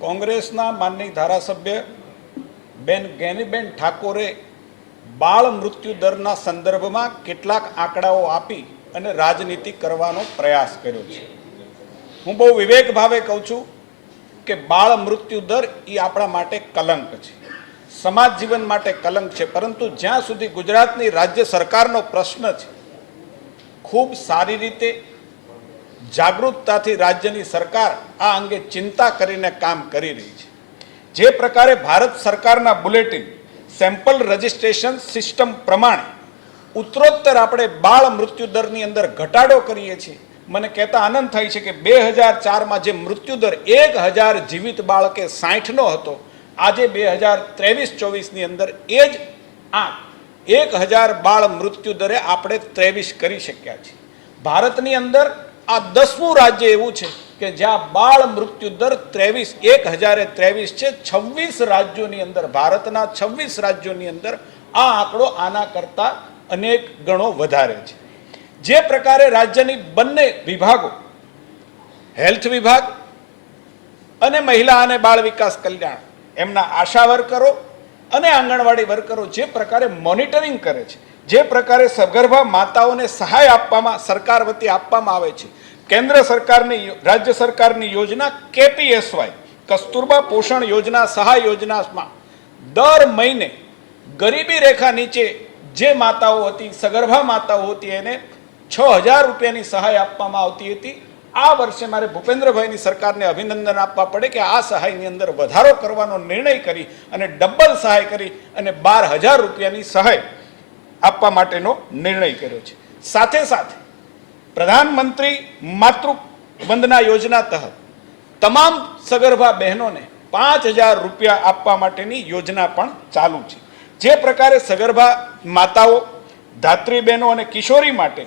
કોંગ્રેસના માનની ધારાસભ્ય બેન ગેનીબેન ઠાકોરે બાળ મૃત્યુ દરના સંદર્ભમાં કેટલાક આંકડાઓ આપી અને રાજનીતિ કરવાનો પ્રયાસ કર્યો છે. હું બહુ વિવેક ભાવે કહું છું કે બાળ મૃત્યુ દર એ આપણા માટે કલંક છે. સમાજ જીવન માટે કલંક છે, પરંતુ જ્યાં સુધી ગુજરાતની રાજ્ય સરકારનો પ્રશ્ન છે, ખૂબ સારી રીતે જાગૃતતાથી રાજ્યની સરકાર આ અંગે ચિંતા કરીને કામ કરી રહી છે. જે પ્રકારે ભારત સરકારના બુલેટિન, સેમ્પલ રજિસ્ટ્રેશન સિસ્ટમ પ્રમાણે ઉત્તરોત્તર આપણે બાળ મૃત્યુ દરની અંદર ઘટાડો કરીએ છીએ. મને કહેતા આનંદ થાય છે કે બે હજાર ચારમાં જે મૃત્યુદર એક હજાર જીવિત બાળકે સાઠનો હતો, આજે બે હજાર ત્રેવીસ ચોવીસની અંદર એ જ આંક, એક હજાર બાળ મૃત્યુ દરે આપણે ત્રેવીસ કરી શક્યા છીએ. ભારતની અંદર આ દસમું રાજ્ય એવું છે કે જ્યાં બાળ મૃત્યુ દર ત્રેવીસ, એક હજારે ત્રેવીસ છે. છવ્વીસ રાજ્યોની અંદર, ભારતના છવ્વીસ રાજ્યોની અંદર આ આંકડો આના કરતાં અનેક ગણો વધારે છે. જે પ્રકારે રાજ્યની બંને વિભાગો, હેલ્થ વિભાગ અને મહિલા અને બાળ વિકાસ કલ્યાણ, એમના આશા વર્કરો અને આંગણવાડી વર્કરો જે પ્રકારે મોનિટરિંગ કરે છે જે પ્રકારે સગર્ભા માતાઓને સહાય આપવામાં, સરકાર વતી આપવામાં આવે છે. કેન્દ્ર સરકારની રાજ્ય સરકારની યોજના કેપીએસવાય, કસ્તુરબા પોષણ યોજના, સહાય યોજનામાં દર મહિને ગરીબી રેખા નીચે જે માતાઓ હતી, સગર્ભા માતાઓ હતી, એને છ હજાર રૂપિયાની સહાય આપવામાં આવતી હતી. આ વર્ષે મારે ભૂપેન્દ્રભાઈની સરકારને અભિનંદન આપવા પડે કે આ સહાયની અંદર વધારો કરવાનો નિર્ણય કરી અને ડબલ સહાય કરી અને બાર હજાર રૂપિયાની સહાય આપવા માટેનો નિર્ણય કર્યો છે. સાથે સાથે પ્રધાનમંત્રી માતૃ વંદના યોજના તહત તમામ સગર્ભા બહેનોને પાંચ હજાર રૂપિયા આપવા માટેની યોજના પણ ચાલુ છે. જે પ્રકારે સગર્ભા માતાઓ, ધાત્રી બહેનો અને કિશોરી માટે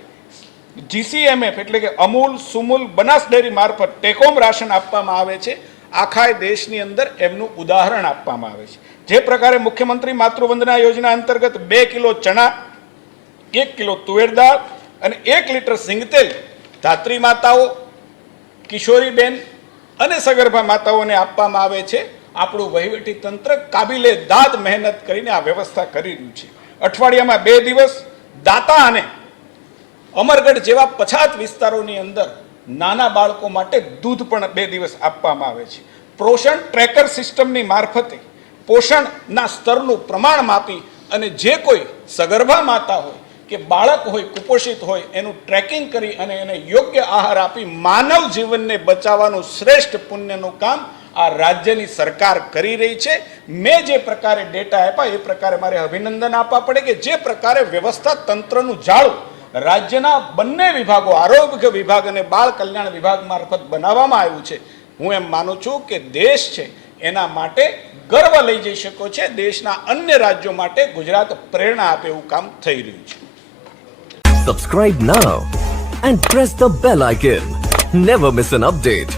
જીસીએમએફ એટલે કે અમૂલ, સુમૂલ, બનાસ ડેરી મારફત ટેકોમ રાશન આપવામાં આવે છે. આખા દેશની અંદર એમનું ઉદાહરણ આપવામાં આવે છે. જે પ્રકારે મુખ્યમંત્રી માતૃવંદના યોજના અંતર્ગત બે કિલો ચણા, એક કિલો તુવેર દાળ અને એક લીટર સિંગતેલ ધાત્રી માતાઓ, કિશોરીબેન અને સગર્ભા માતાઓને આપવામાં આવે છે. આપણું વહીવટી તંત્ર કાબિલે દાદ મહેનત કરીને આ વ્યવસ્થા કરી રહ્યું છે. અઠવાડિયામાં બે દિવસ દાતા અને અમરગઢ જેવા પછાત વિસ્તારોની અંદર નાના બાળકો માટે દૂધ પણ બે દિવસ આપવામાં આવે છે. પોષણ ટ્રેકર સિસ્ટમની મારફતે પોષણના સ્તરનું પ્રમાણ માપી અને જે કોઈ સગર્ભા માતા હોય કે બાળક હોય, કુપોષિત હોય, એનું ટ્રેકિંગ કરી અને એને યોગ્ય આહાર આપી માનવ જીવનને બચાવવાનું શ્રેષ્ઠ પુણ્યનું કામ આ રાજ્યની સરકાર કરી રહી છે. મેં જે પ્રકારે ડેટા આપ્યા, એ પ્રકારે મારે અભિનંદન આપવા પડે કે જે પ્રકારે વ્યવસ્થા તંત્રનું જાળું રાજ્યના બંને વિભાગો, આરોગ્ય વિભાગ અને બાળ કલ્યાણ વિભાગ મારફત બનાવવામાં આવ્યું છે. હું એમ માનું છું કે દેશ છે, એના માટે ગર્વ લઈ જઈ શકો છે. દેશના અન્ય રાજ્યો માટે ગુજરાત પ્રેરણા આપે એવું કામ થઈ રહ્યું છે. Subscribe now and press the bell icon never miss an update.